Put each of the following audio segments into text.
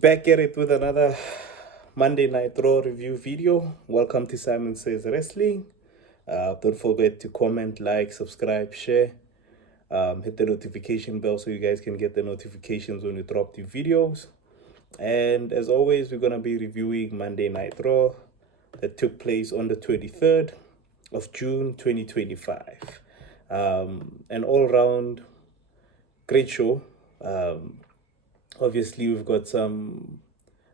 Back at it with another Monday Night Raw review video. Welcome to Simon Says Wrestling. Don't forget to comment, like, subscribe, share. Hit the notification bell so you guys can get the notifications when we drop new videos. And as always, we're going to be reviewing Monday Night Raw that took place on the 23rd of June 2025. An all-round great show. Obviously, we've got some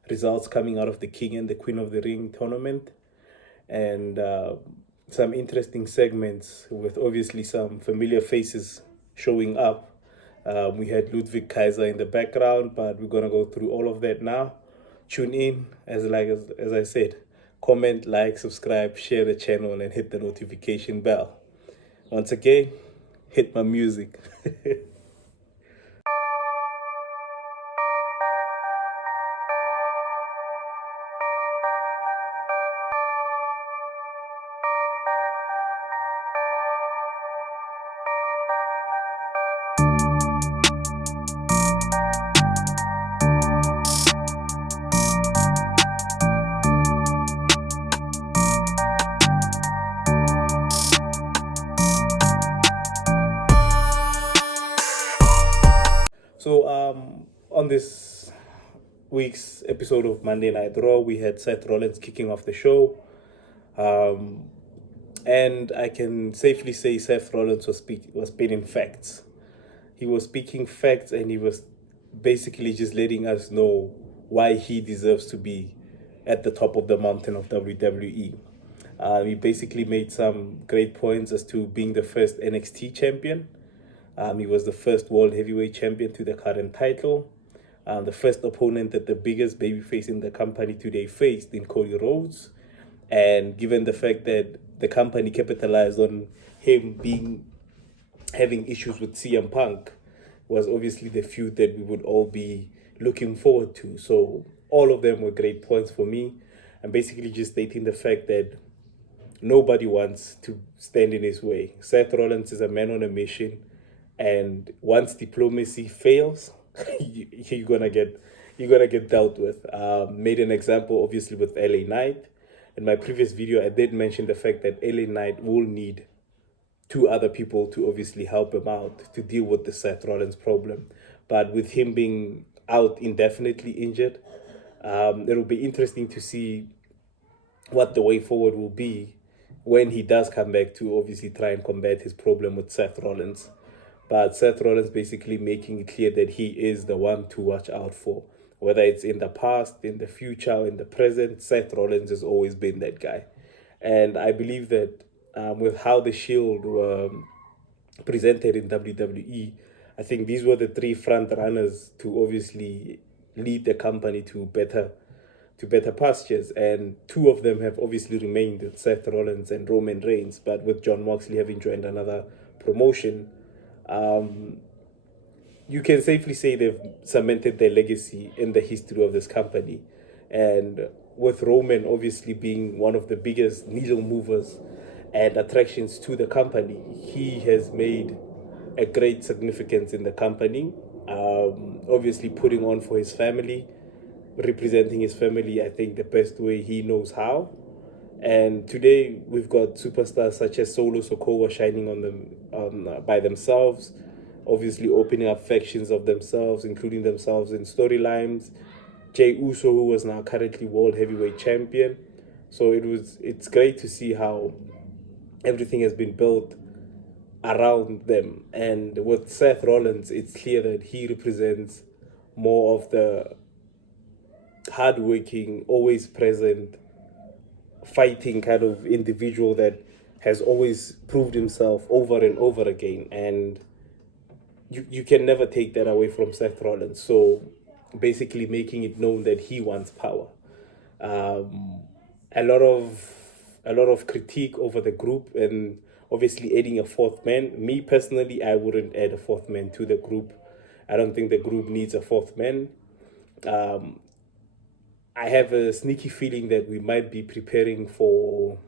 results coming out of the King and the Queen of the Ring tournament, and some interesting segments with obviously some familiar faces showing up. We had Ludwig Kaiser in the background, but we're gonna go through all of that now. Tune in, as I said, comment, like, subscribe, share the channel, and hit the notification bell. Once again, hit my music. So on this week's episode of Monday Night Raw, we had Seth Rollins kicking off the show. And I can safely say Seth Rollins was spitting facts. He was speaking facts, and he was basically just letting us know why he deserves to be at the top of the mountain of WWE. He basically made some great points as to being the first NXT champion. He was the first World Heavyweight Champion to the current title. The first opponent that the biggest babyface in the company today faced in Cody Rhodes. And given the fact that the company capitalized on him having issues with CM Punk, was obviously the feud that we would all be looking forward to. So all of them were great points for me. I'm basically just stating the fact that nobody wants to stand in his way. Seth Rollins is a man on a mission. And once diplomacy fails, you're gonna get dealt with. Made an example, obviously, with LA Knight. In my previous video, I did mention the fact that LA Knight will need two other people to obviously help him out to deal with the Seth Rollins problem. But with him being out indefinitely injured, it'll be interesting to see what the way forward will be when he does come back to obviously try and combat his problem with Seth Rollins. But Seth Rollins basically making it clear that he is the one to watch out for. Whether it's in the past, in the future, or in the present, Seth Rollins has always been that guy. And I believe that with how the Shield were presented in WWE, I think these were the three front runners to obviously lead the company to better pastures. And two of them have obviously remained, with Seth Rollins and Roman Reigns. But with Jon Moxley having joined another promotion, you can safely say they've cemented their legacy in the history of this company. And with Roman obviously being one of the biggest needle movers and attractions to the company, he has made a great significance in the company. Obviously putting on for his family, representing his family, I think the best way he knows how. And today we've got superstars such as Solo Sikoa shining on them by themselves, obviously opening up factions of themselves, including themselves in storylines. Jey Uso, who was now currently World Heavyweight Champion. So it's great to see how everything has been built around them. And with Seth Rollins, it's clear that he represents more of the hardworking, always present, fighting kind of individual that has always proved himself over and over again. And you can never take that away from Seth Rollins. So basically making it known that he wants power. A lot of critique over the group, and obviously adding a fourth man. Me personally, I wouldn't add a fourth man to the group. I don't think the group needs a fourth man. I have a sneaky feeling that we might be preparing for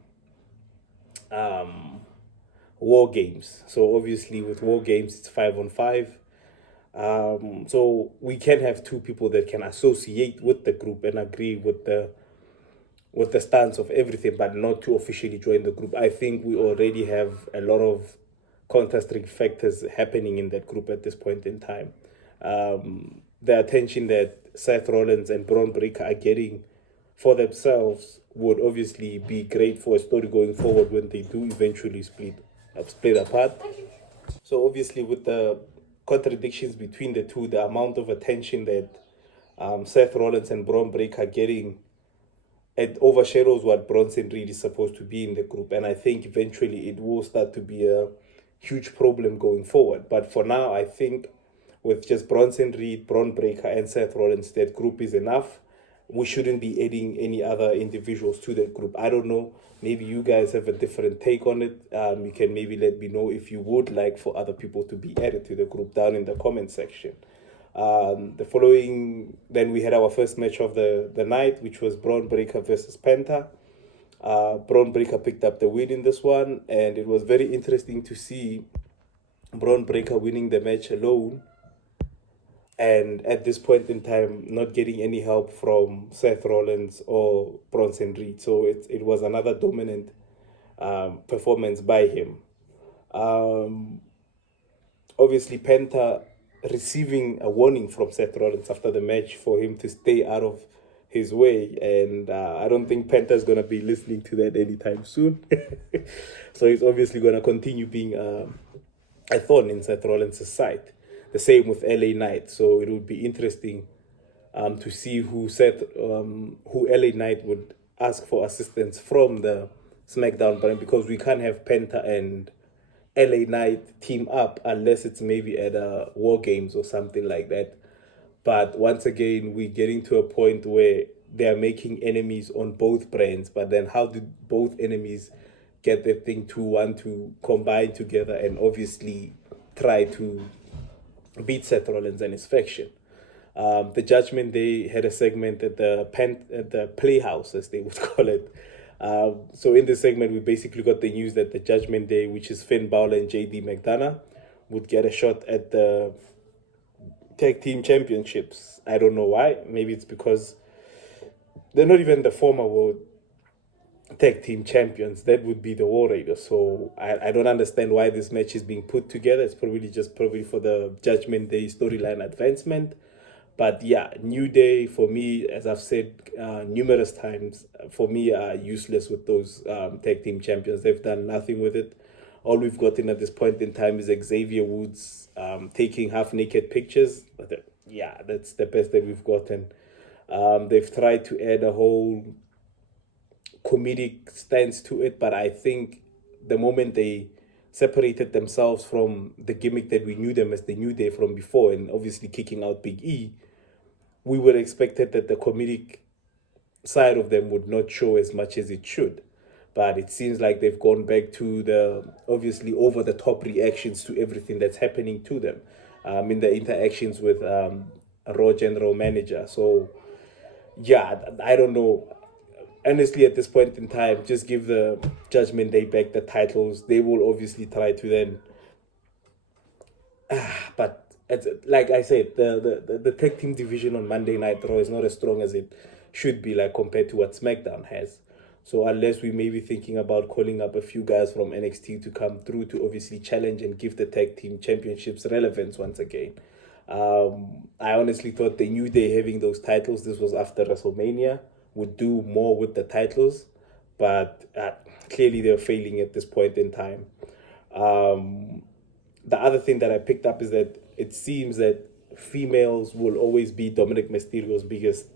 War Games. So obviously with War Games, it's 5-on-5. So we can have two people that can associate with the group and agree with the stance of everything, but not to officially join the group. I think we already have a lot of counter-strike factors happening in that group at this point in time. The attention that Seth Rollins and Braun Breaker are getting for themselves would obviously be great for a story going forward when they do eventually split apart. So obviously, with the contradictions between the two, the amount of attention that Seth Rollins and Braun Breaker are getting, it overshadows what Bronson Reed is supposed to be in the group. And I think eventually it will start to be a huge problem going forward. But for now, I think with just Bronson Reed, Braun Breaker, and Seth Rollins, that group is enough. We shouldn't be adding any other individuals to that group. I don't know. Maybe you guys have a different take on it. You can maybe let me know if you would like for other people to be added to the group down in the comment section. Then we had our first match of the night, which was Braun Breaker versus Penta. Braun Breaker picked up the win in this one, and it was very interesting to see Braun Breaker winning the match alone, and at this point in time not getting any help from Seth Rollins or Bronson Reed. So it was another dominant performance by him. Obviously, Penta receiving a warning from Seth Rollins after the match for him to stay out of his way, and I don't think Penta's gonna be listening to that anytime soon. So he's obviously gonna continue being a thorn in Seth Rollins' side. The same with LA Knight. So it would be interesting to see who LA Knight would ask for assistance from the SmackDown brand, because we can't have Penta and LA Knight team up unless it's maybe at War Games or something like that. But once again, we're getting to a point where they are making enemies on both brands. But then how do both enemies get their thing to want to combine together and obviously try to beat Seth Rollins and his faction? The Judgment Day had a segment at the Playhouse, as they would call it. So in this segment, we basically got the news that the Judgment Day, which is Finn Balor and JD McDonough, would get a shot at the Tag Team Championships. I don't know why. Maybe it's because they're not even the former World Tag Team Champions. That would be the War Raiders. So I don't understand why this match is being put together. It's probably for the Judgment Day storyline advancement. But yeah, New Day, for me, as I've said numerous times, for me are useless with those Tag Team Champions. They've done nothing with it. All we've gotten at this point in time is Xavier Woods taking half-naked pictures. But yeah, that's the best that we've gotten. They've tried to add a whole comedic stance to it, but I think the moment they separated themselves from the gimmick that we knew them as the New Day from before, and obviously kicking out Big E, we would have expected that the comedic side of them would not show as much as it should. But it seems like they've gone back to the obviously over-the-top reactions to everything that's happening to them in the interactions with a Raw general manager. So yeah, I don't know. Honestly, at this point in time, just give the Judgment Day back the titles. They will obviously try to then but like I said, the tag team division on Monday Night Raw is not as strong as it should be, like compared to what SmackDown has. So unless we may be thinking about calling up a few guys from NXT to come through to obviously challenge and give the tag team championships relevance once again. I honestly thought the New Day having those titles, this was after WrestleMania, would do more with the titles, but clearly they're failing at this point in time. The other thing that I picked up is that it seems that females will always be Dominic Mysterio's biggest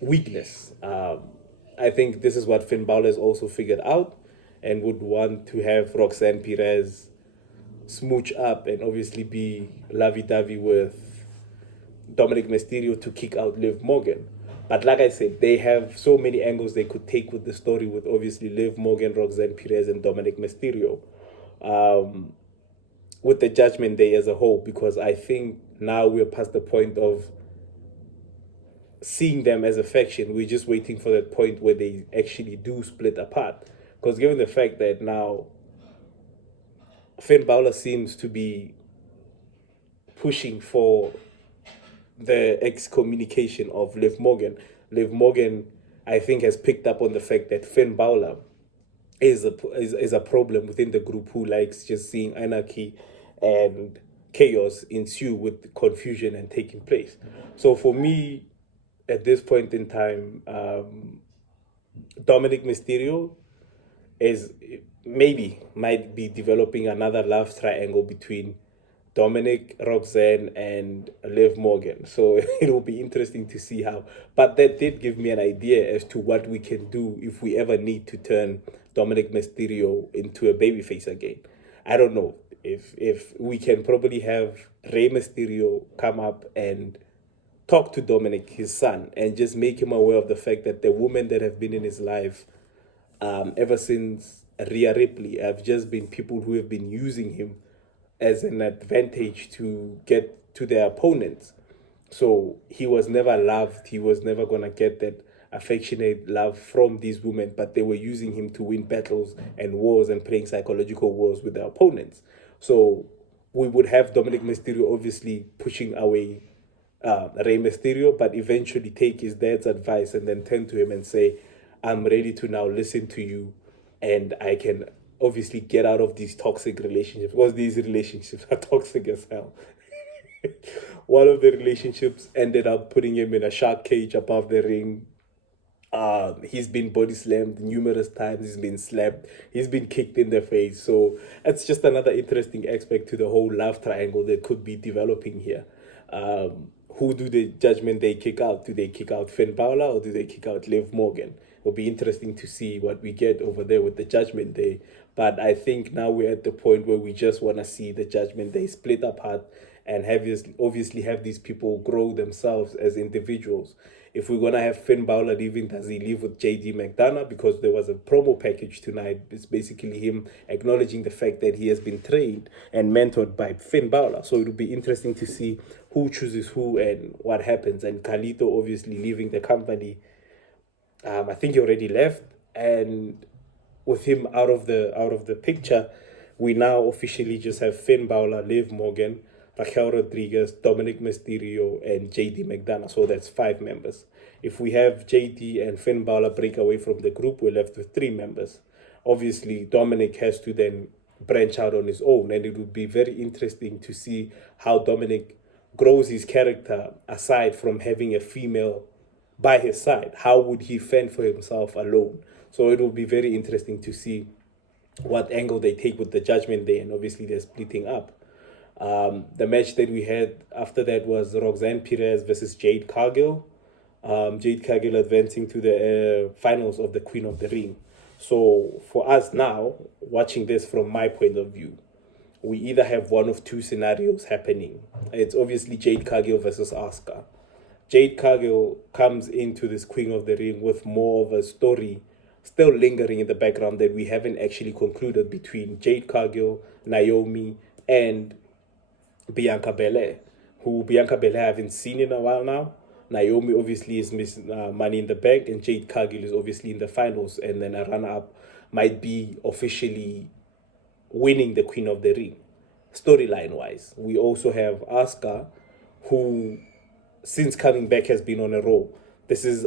weakness. I think this is what Finn Balor has also figured out and would want to have Roxanne Perez smooch up and obviously be lovey-dovey with Dominic Mysterio to kick out Liv Morgan. But like I said, they have so many angles they could take with the story with obviously Liv Morgan, Roxanne Perez, and Dominic Mysterio. With the Judgment Day as a whole, because I think now we're past the point of seeing them as a faction. We're just waiting for that point where they actually do split apart. Because given the fact that now Finn Balor seems to be pushing for the excommunication of Liv Morgan. Liv Morgan, I think, has picked up on the fact that Finn Balor is a problem within the group who likes just seeing anarchy and chaos ensue with confusion and taking place. So for me, at this point in time, Dominic Mysterio is maybe might be developing another love triangle between Dominic, Roxanne, and Liv Morgan. So it will be interesting to see how. But that did give me an idea as to what we can do if we ever need to turn Dominic Mysterio into a babyface again. I don't know if we can probably have Rey Mysterio come up and talk to Dominic, his son, and just make him aware of the fact that the women that have been in his life ever since Rhea Ripley have just been people who have been using him as an advantage to get to their opponents. So he was never loved. He was never going to get that affectionate love from these women, but they were using him to win battles and wars and playing psychological wars with their opponents. So we would have Dominic Mysterio obviously pushing away Rey Mysterio, but eventually take his dad's advice and then turn to him and say, I'm ready to now listen to you, and I can obviously get out of these toxic relationships, because these relationships are toxic as hell. One of the relationships ended up putting him in a shark cage above the ring. He's been body slammed numerous times. He's been slapped. He's been kicked in the face. So it's just another interesting aspect to the whole love triangle that could be developing here. Who do the Judgment Day kick out? Do they kick out Finn Balor or do they kick out Liv Morgan? It'll be interesting to see what we get over there with the Judgment Day. But I think now we're at the point where we just want to see the Judgment Day split apart and obviously have these people grow themselves as individuals. If we're going to have Finn Balor leaving, does he leave with JD McDonough? Because there was a promo package tonight. It's basically him acknowledging the fact that he has been trained and mentored by Finn Balor. So it'll be interesting to see who chooses who and what happens. And Carlito obviously leaving the company. I think he already left. And with him out of the picture, we now officially just have Finn Balor, Liv Morgan, Raquel Rodriguez, Dominic Mysterio, and JD McDonough. So that's 5 members. If we have JD and Finn Balor break away from the group, we're left with 3 members. Obviously, Dominic has to then branch out on his own, and it would be very interesting to see how Dominic grows his character aside from having a female by his side. How would he fend for himself alone? So it will be very interesting to see what angle they take with the Judgment Day, and obviously they're splitting up. The match that we had after that was Roxanne Perez versus Jade Cargill. Jade Cargill advancing to the finals of the Queen of the Ring. So for us now, watching this from my point of view, we either have one of 2 scenarios happening. It's obviously Jade Cargill versus Asuka. Jade Cargill comes into this Queen of the Ring with more of a story still lingering in the background that we haven't actually concluded between Jade Cargill, Naomi, and Bianca Belair, who Bianca Belair I haven't seen in a while now. Naomi obviously is missing Money in the Bank, and Jade Cargill is obviously in the finals, and then a runner-up might be officially winning the Queen of the Ring. Storyline-wise, we also have Asuka, who since coming back has been on a roll. This is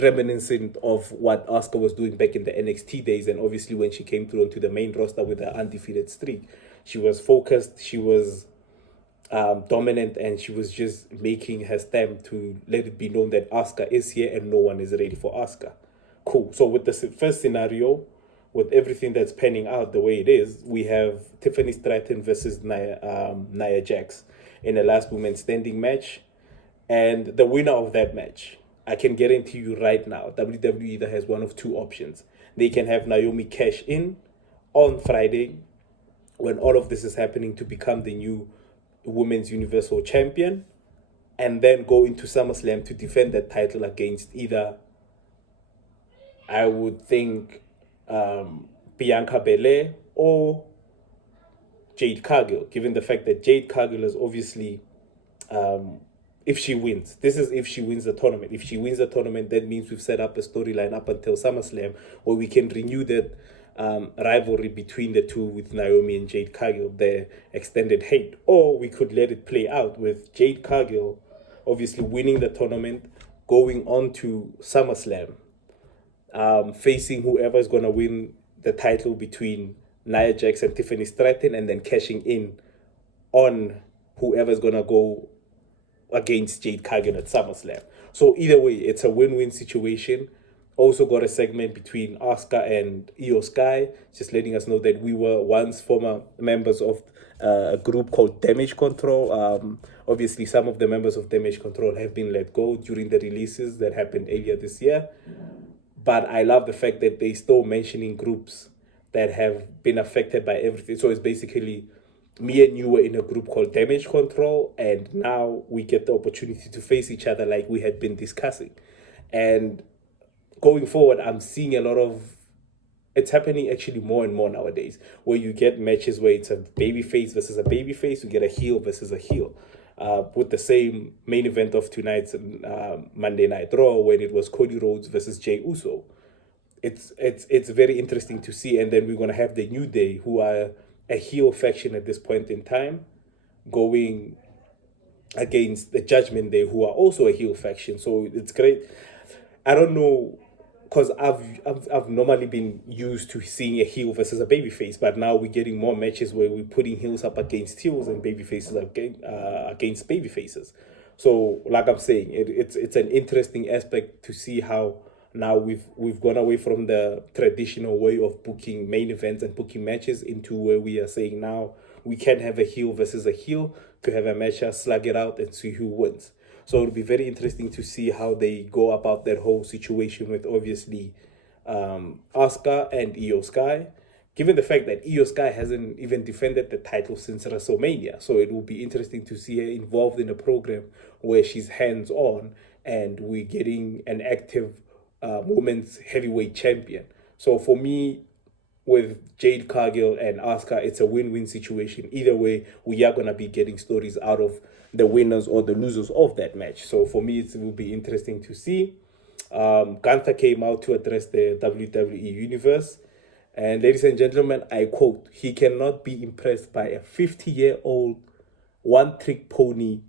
reminiscent of what Asuka was doing back in the NXT days, and obviously when she came through onto the main roster with her undefeated streak. She was focused, she was dominant, and she was just making her stamp to let it be known that Asuka is here and no one is ready for Asuka. Cool. So with the first scenario, with everything that's panning out the way it is, we have Tiffany Stratton versus Nia Jax in a last woman standing match. And the winner of that match, I can guarantee you right now, WWE either has one of 2 options. They can have Naomi cash in on Friday when all of this is happening to become the new Women's Universal Champion, and then go into SummerSlam to defend that title against either, I would think, Bianca Belair or Jade Cargill, given the fact that Jade Cargill is obviously, if she wins, this is if she wins the tournament. If she wins the tournament, that means we've set up a storyline up until SummerSlam where we can renew that rivalry between the two with Naomi and Jade Cargill, their extended hate. Or we could let it play out with Jade Cargill obviously winning the tournament, going on to SummerSlam, facing whoever is going to win the title between Nia Jax and Tiffany Stratton, and then cashing in on whoever's going to go against Jade Cargill at SummerSlam. So either way, it's a win-win situation. Also got a segment between Asuka and Io Sky, just letting us know that we were once former members of a group called Damage Control. Obviously, some of the members of Damage Control have been let go during the releases that happened earlier this year. But I love the fact that they still mentioning groups that have been affected by everything. So it's basically me and you were in a group called Damage Control, and now we get the opportunity to face each other like we had been discussing. And going forward, I'm seeing a lot of, it's happening actually more and more nowadays, where you get matches where it's a baby face versus a baby face, you get a heel versus a heel. With the same main event of tonight's Monday Night Raw, when it was Cody Rhodes versus Jey Uso. It's very interesting to see. And then we're going to have the New Day, who are a heel faction at this point in time, going against the Judgment Day, who are also a heel faction. So it's great. I don't know, because I've normally been used to seeing a heel versus a babyface, but now we're getting more matches where we're putting heels up against heels and babyfaces against babyfaces. So, like I'm saying, it's an interesting aspect to see how now we've gone away from the traditional way of booking main events and booking matches into where we are saying now we can have a heel versus a heel to have a match, slug it out, and see who wins. So it'll be very interesting to see how they go about that whole situation with obviously Asuka and Io Sky, given the fact that Io Sky hasn't even defended the title since WrestleMania. So it will be interesting to see her involved in a program where she's hands-on and we're getting an active women's heavyweight champion. So for me, with Jade Cargill and Asuka, it's a win-win situation. Either way, we are going to be getting stories out of the winners or the losers of that match. So for me, it will be interesting to see. Gunther came out to address the WWE Universe. And ladies and gentlemen, I quote, "He cannot be impressed by a 50-year-old one-trick pony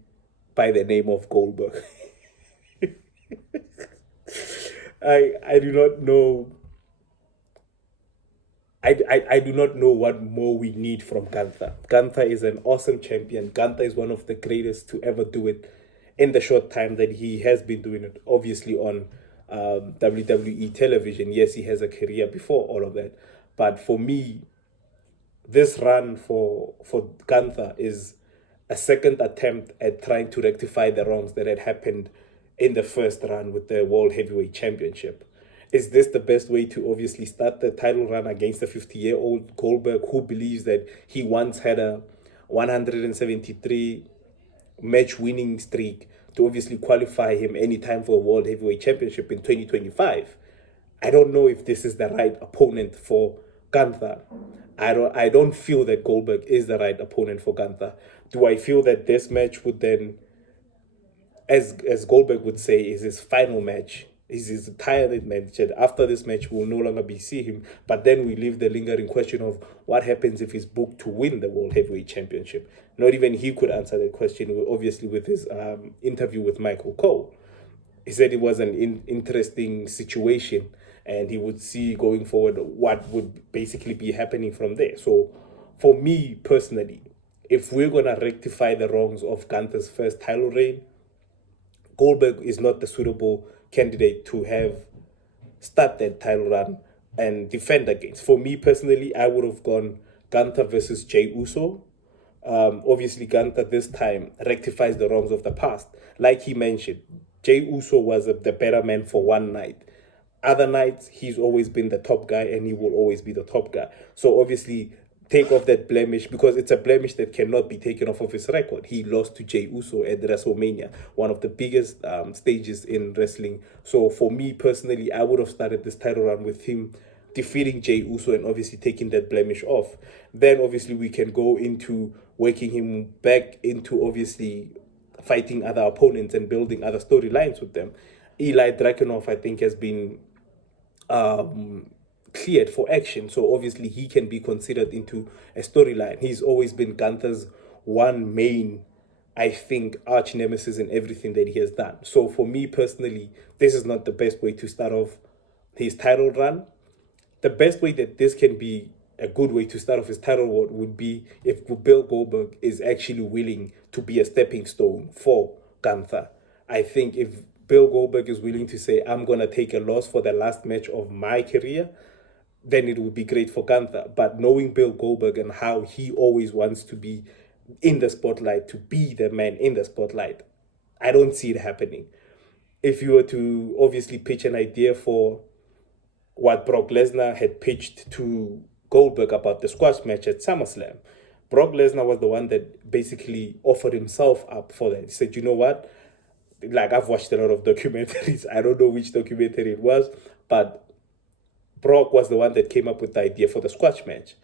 by the name of Goldberg." I do not know. I do not know what more we need from Gunther. Gunther is an awesome champion. Gunther is one of the greatest to ever do it in the short time that he has been doing it, obviously on WWE television. Yes, he has a career before all of that. But for me, this run for Gunther is a second attempt at trying to rectify the wrongs that had happened in the first run with the World Heavyweight Championship. Is this the best way to obviously start the title run against a 50-year-old Goldberg who believes that he once had a 173 match winning streak to obviously qualify him anytime for a World Heavyweight Championship in 2025? I don't know if this is the right opponent for Gunther. I don't feel that Goldberg is the right opponent for Gunther. Do I feel that this match would then, as Goldberg would say, is his final match? Is his retirement match? And after this match, we'll no longer be seeing him. But then we leave the lingering question of what happens if he's booked to win the World Heavyweight Championship. Not even he could answer that question, obviously, with his interview with Michael Cole. He said it was an interesting situation, and he would see going forward what would basically be happening from there. So for me personally, if we're going to rectify the wrongs of Gunther's first title reign, Goldberg is not the suitable candidate to have start that title run and defend against. For me personally, I would have gone Gunther versus Jey Uso. Obviously, Gunther this time rectifies the wrongs of the past. Like he mentioned, Jey Uso was the better man for one night. Other nights, he's always been the top guy and he will always be the top guy. So obviously, take off that blemish, because it's a blemish that cannot be taken off of his record. He lost to Jey Uso at WrestleMania, one of the biggest stages in wrestling. So for me personally, I would have started this title run with him defeating Jey Uso and obviously taking that blemish off. Then obviously we can go into working him back into obviously fighting other opponents and building other storylines with them. Eli Dragunov, I think, has been cleared for action. So obviously he can be considered into a storyline. He's always been Gunther's one main, I think, arch nemesis in everything that he has done. So for me personally, this is not the best way to start off his title run. The best way that this can be a good way to start off his title run would be if Bill Goldberg is actually willing to be a stepping stone for Gunther. I think if Bill Goldberg is willing to say, I'm going to take a loss for the last match of my career, then it would be great for Gunther. But knowing Bill Goldberg and how he always wants to be in the spotlight, to be the man in the spotlight, I don't see it happening. If you were to obviously pitch an idea for what Brock Lesnar had pitched to Goldberg about the squash match at SummerSlam, Brock Lesnar was the one that basically offered himself up for that. He said, you know what? Like, I've watched a lot of documentaries. I don't know which documentary it was, but Brock was the one that came up with the idea for the squash match.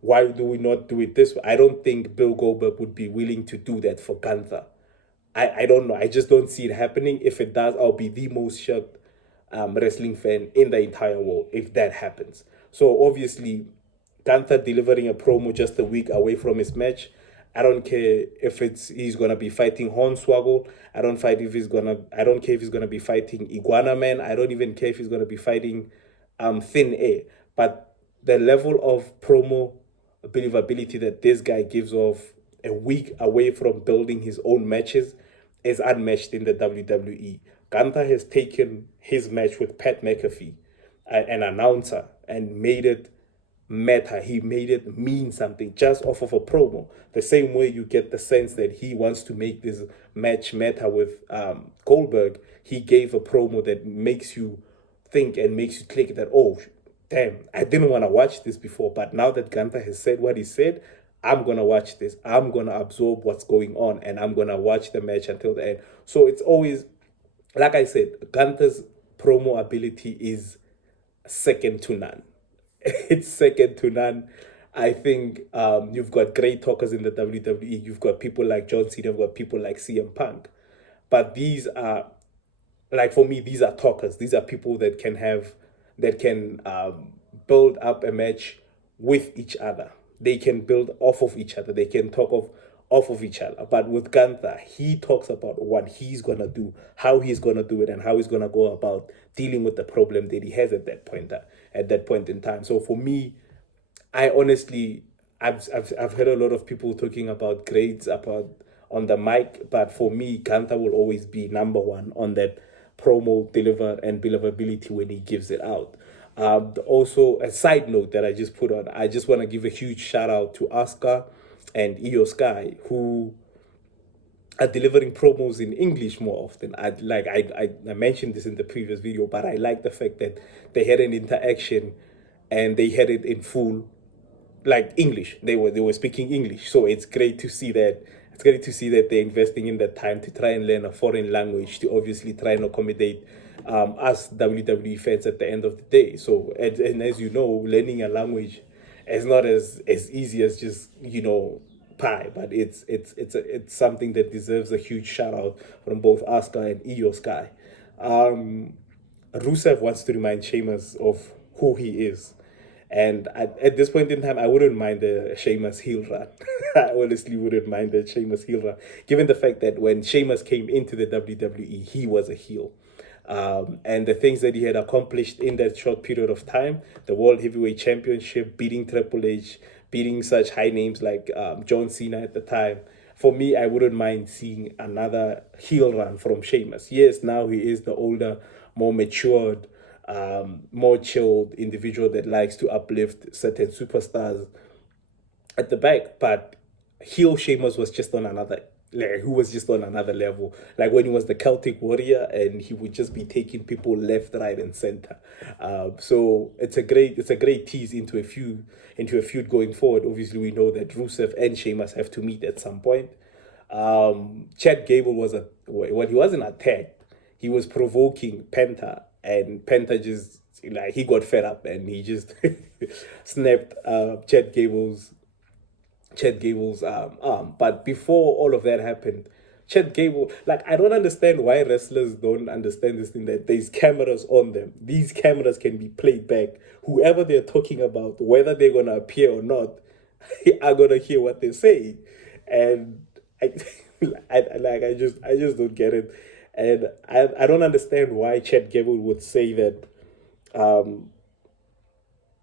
Why do we not do it this way? I don't think Bill Goldberg would be willing to do that for Gunther. I don't know. I just don't see it happening. If it does, I'll be the most shocked wrestling fan in the entire world if that happens. So obviously, Gunther delivering a promo just a week away from his match. I don't care if he's gonna be fighting Hornswoggle. I don't care if he's gonna be fighting Iguana Man. I don't even care if he's gonna be fighting Thin Air. But the level of promo believability that this guy gives off a week away from building his own matches is unmatched in the WWE. Gunther has taken his match with Pat McAfee, an announcer, and made it matter. He made it mean something just off of a promo. The same way you get the sense that he wants to make this match matter with Goldberg, he gave a promo that makes you think and makes you click that, oh, damn, I didn't want to watch this before, but now that Gunther has said what he said, I'm going to watch this. I'm going to absorb what's going on, and I'm going to watch the match until the end. So it's always, like I said, Gunther's promo ability is second to none. It's second to none. I think you've got great talkers in the WWE. You've got people like John Cena, you've got people like CM Punk. But these are, like, for me, these are talkers. These are people that can build up a match with each other. They can build off of each other. They can talk off of each other. But with Gunther, he talks about what he's going to do, how he's going to do it, and how he's going to go about dealing with the problem that he has at that point in time. So for me, I honestly, I've heard a lot of people talking about grades on the mic, but for me, Gunther will always be number one on that promo deliver and believability when he gives it out. Also, a side note that I just put on, I just want to give a huge shout out to Asuka and Io Sky, who are delivering promos in English more often. I mentioned this in the previous video, but I like the fact that they had an interaction and they had it in full, like, English. They were speaking English, so it's great to see that. It's great to see that they're investing in that time to try and learn a foreign language to obviously try and accommodate us WWE fans at the end of the day. So, and as you know, learning a language is not as easy as just, pie, but it's something that deserves a huge shout out from both Asuka and Io Sky. Rusev wants to remind Sheamus of who he is. And at this point in time, I wouldn't mind a Sheamus heel run. I honestly wouldn't mind a Sheamus heel run, given the fact that when Sheamus came into the WWE, he was a heel. And the things that he had accomplished in that short period of time, the World Heavyweight Championship, beating Triple H, beating such high names like John Cena at the time, for me, I wouldn't mind seeing another heel run from Sheamus. Yes, now he is the older, more matured, more chilled individual that likes to uplift certain superstars at the back, but heel Sheamus was just on another, who was just on another level. Like when he was the Celtic Warrior and he would just be taking people left, right, and center. So it's a great tease into a feud going forward. Obviously, we know that Rusev and Sheamus have to meet at some point. Chad Gable when he wasn't attacked, he was provoking Penta, and Penta just, he got fed up and he just snapped Chad Gable's arm. But before all of that happened, Chad Gable, like, I don't understand why wrestlers don't understand this thing that there's cameras on them. These cameras can be played back. Whoever they're talking about, whether they're gonna appear or not, are gonna hear what they say, and I, I just don't get it, and I don't understand why Chad Gable would say that um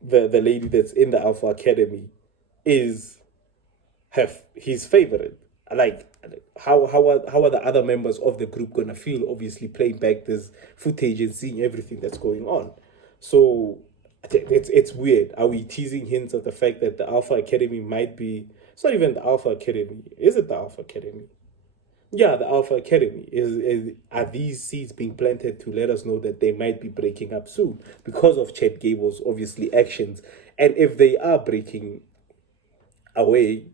the lady that's in the Alpha Academy is his favorite. Like, how are the other members of the group gonna feel? Obviously, playing back this footage and seeing everything that's going on. So it's weird. Are we teasing hints of the fact that the Alpha Academy might be? It's not even the Alpha Academy. Is it the Alpha Academy? Yeah, the Alpha Academy is are these seeds being planted to let us know that they might be breaking up soon because of Chad Gable's obviously actions, and if they are breaking away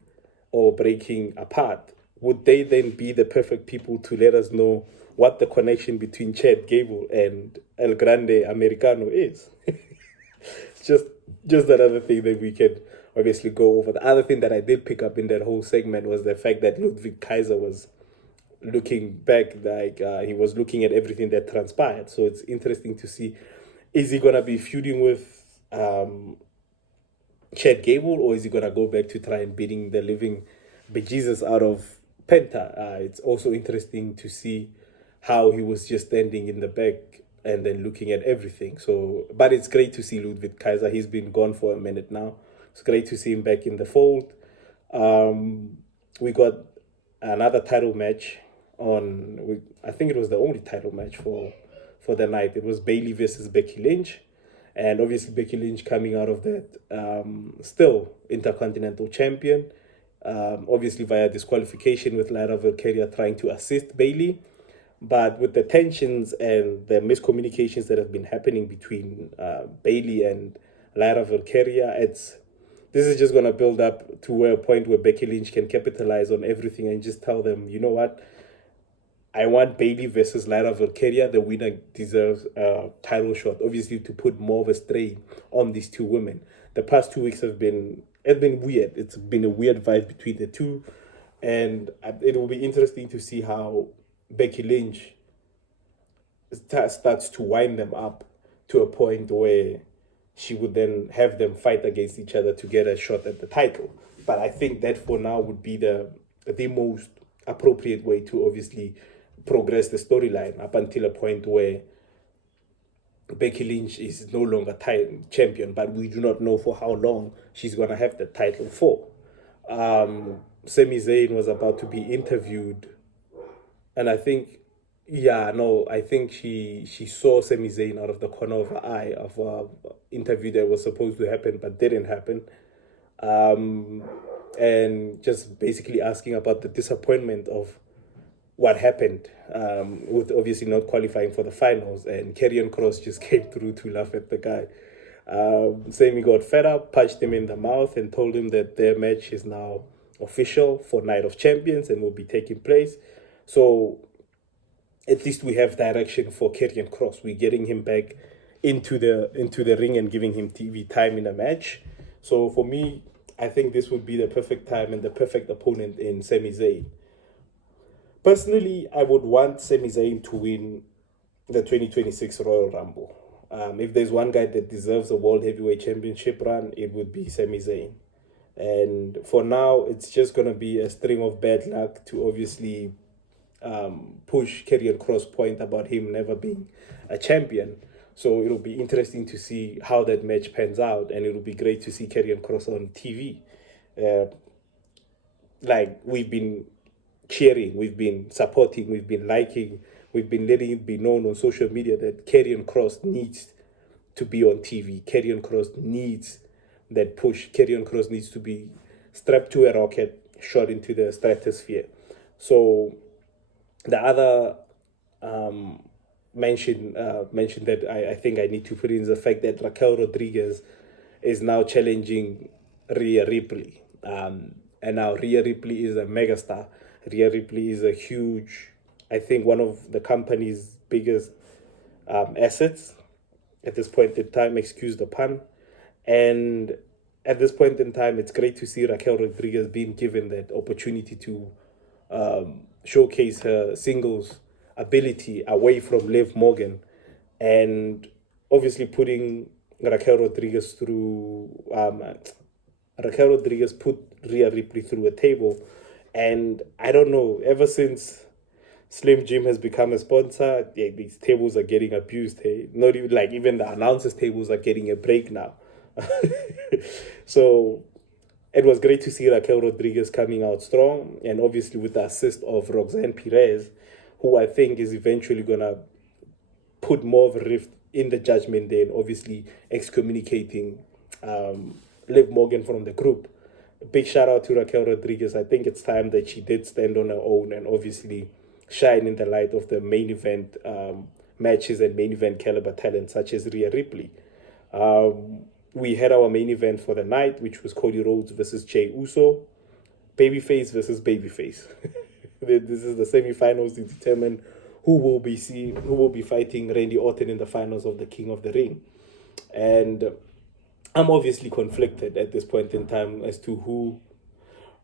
or breaking apart, would they then be the perfect people to let us know what the connection between Chad Gable and El Grande Americano is? It's just another thing that we can obviously go over. The other thing that I did pick up in that whole segment was the fact that Ludwig Kaiser was looking back, like he was looking at everything that transpired. So it's interesting to see, is he gonna be feuding with Chad Gable, or is he gonna go back to try and beating the living bejesus out of Penta? It's also interesting to see how he was just standing in the back and then looking at everything. So, but it's great to see Ludwig Kaiser. He's been gone for a minute now. It's great to see him back in the fold. We got another title match on. I think it was the only title match for the night. It was Bailey versus Becky Lynch. And obviously Becky Lynch coming out of that still Intercontinental Champion, obviously via disqualification, with Lyra Valkyria trying to assist Bailey. But with the tensions and the miscommunications that have been happening between Bailey and Lyra Valkyria, this is just going to build up to a point where Becky Lynch can capitalize on everything and just tell them, you know what, I want Bailey versus Lyra Valkyria. The winner deserves a title shot. Obviously, to put more of a strain on these two women. The past 2 weeks it's been weird. It's been a weird vibe between the two, and it will be interesting to see how Becky Lynch starts to wind them up to a point where she would then have them fight against each other to get a shot at the title. But I think that for now would be the most appropriate way to obviously progress the storyline up until a point where Becky Lynch is no longer champion, but we do not know for how long she's going to have the title for. Sami Zayn was about to be interviewed, and I think, I think she saw Sami Zayn out of the corner of her eye of an interview that was supposed to happen but didn't happen. And just basically asking about the disappointment of what happened, with obviously not qualifying for the finals, and Karrion Kross just came through to laugh at the guy. Sami got fed up, punched him in the mouth, and told him that their match is now official for Night of Champions and will be taking place. So at least we have direction for Karrion Kross. We're getting him back into the ring and giving him TV time in a match. So for me, I think this would be the perfect time and the perfect opponent in Sami Zayn. Personally, I would want Sami Zayn to win the 2026 Royal Rumble. If there's one guy that deserves a World Heavyweight Championship run, it would be Sami Zayn. And for now, it's just going to be a string of bad luck to obviously push Karrion Kross' point about him never being a champion. So it'll be interesting to see how that match pans out, and it'll be great to see Karrion Kross on TV. Like, we've been cheering, we've been supporting, we've been liking, we've been letting it be known on social media that Karrion Kross needs to be on TV. Karrion Kross needs that push. Karrion Kross needs to be strapped to a rocket, shot into the stratosphere. So the other mention that I think I need to put in is the fact that Raquel Rodriguez is now challenging Rhea Ripley. And now Rhea Ripley is a megastar. Rhea Ripley is a huge, I think, one of the company's biggest assets at this point in time, excuse the pun. And at this point in time, it's great to see Raquel Rodriguez being given that opportunity to showcase her singles ability away from Liv Morgan, and obviously putting Raquel Rodriguez through. Raquel Rodriguez put Rhea Ripley through a table, and I don't know. Ever since Slim Jim has become a sponsor, yeah, these tables are getting abused. Hey, not even like even the announcers tables are getting a break now. So it was great to see Raquel Rodriguez coming out strong, and obviously with the assist of Roxanne Perez, who I think is eventually gonna put more of a rift in the Judgment Day, and obviously excommunicating Liv Morgan from the group. Big shout out to Raquel Rodriguez. I think it's time that she did stand on her own and obviously shine in the light of the main event matches and main event caliber talent such as Rhea Ripley. We had our main event for the night, which was Cody Rhodes versus Jey Uso, babyface versus babyface. This is the semifinals to determine who will be fighting Randy Orton in the finals of the King of the Ring. And I'm obviously conflicted at this point in time as to who.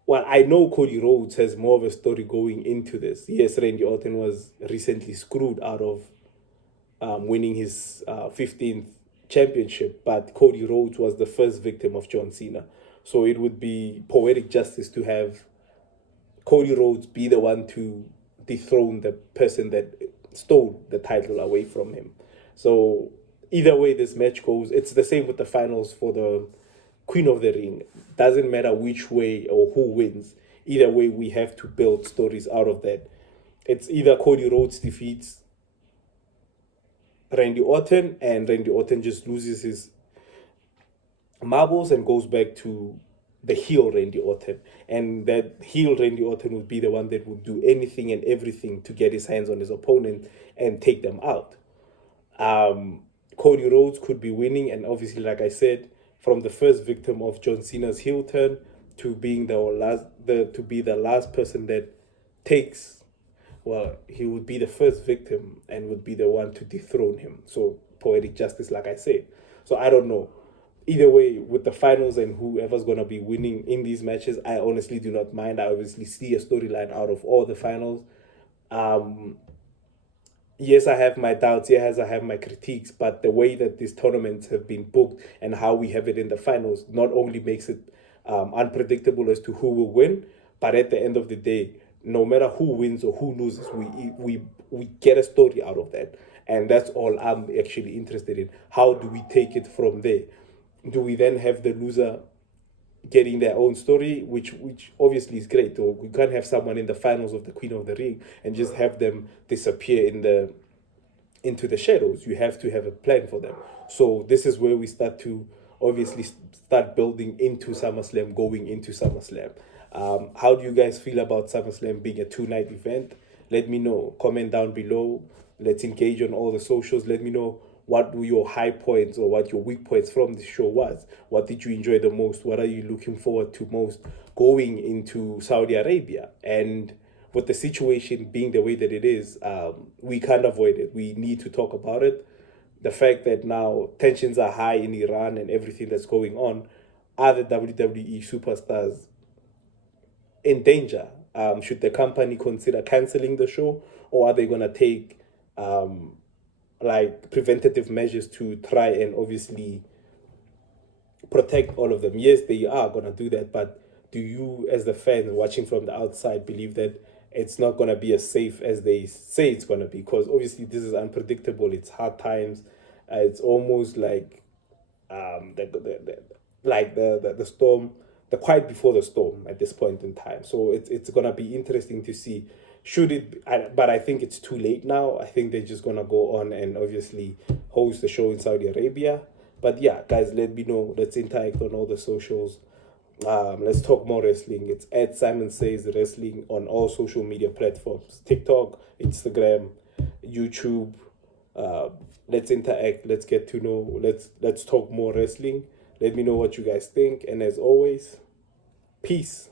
Well, I know Cody Rhodes has more of a story going into this. Yes, Randy Orton was recently screwed out of winning his 15th championship, but Cody Rhodes was the first victim of John Cena. So it would be poetic justice to have Cody Rhodes be the one to dethrone the person that stole the title away from him. So either way this match goes, it's the same with the finals for the Queen of the Ring. Doesn't matter which way or who wins. Either way, we have to build stories out of that. It's either Cody Rhodes defeats Randy Orton and Randy Orton just loses his marbles and goes back to the heel Randy Orton. And that heel Randy Orton would be the one that would do anything and everything to get his hands on his opponent and take them out. Cody Rhodes could be winning, and obviously, like I said, from the first victim of John Cena's heel turn to being to be the last person that takes, well, he would be the first victim and would be the one to dethrone him. So poetic justice, like I said. So I don't know. Either way, with the finals and whoever's going to be winning in these matches, I honestly do not mind. I obviously see a storyline out of all the finals. Yes, I have my doubts. Yes, I have my critiques. But the way that these tournaments have been booked and how we have it in the finals not only makes it unpredictable as to who will win, but at the end of the day, no matter who wins or who loses, we get a story out of that. And that's all I'm actually interested in. How do we take it from there? Do we then have the loser getting their own story, which obviously is great? Or we can't have someone in the finals of the Queen of the Ring and just have them disappear into the shadows. You have to have a plan for them. So this is where we start to obviously start building into SummerSlam, going into SummerSlam. How do you guys feel about SummerSlam being a 2-night event? Let me know. Comment down below. Let's engage on all the socials. Let me know what were your high points or what your weak points from the show was. What did you enjoy the most? What are you looking forward to most going into Saudi Arabia? And with the situation being the way that it is, we can't avoid it. We need to talk about it. The fact that now tensions are high in Iran and everything that's going on, are the WWE superstars in danger? Should the company consider canceling the show, or are they going to take like preventative measures to try and obviously protect all of them? Yes, they are going to do that, but do you as the fan watching from the outside believe that it's not going to be as safe as they say it's going to be? Because obviously this is unpredictable. It's hard times. It's almost like the storm, the quiet before the storm at this point in time. So it's going to be interesting to see. Should it, but I think it's too late now. I think they're just going to go on and obviously host the show in Saudi Arabia. But yeah, guys, let me know. Let's interact on all the socials. Let's talk more wrestling. It's at Simon Says Wrestling on all social media platforms: TikTok, Instagram, YouTube. Let's interact. Let's get to know. Let's talk more wrestling. Let me know what you guys think. And as always, peace.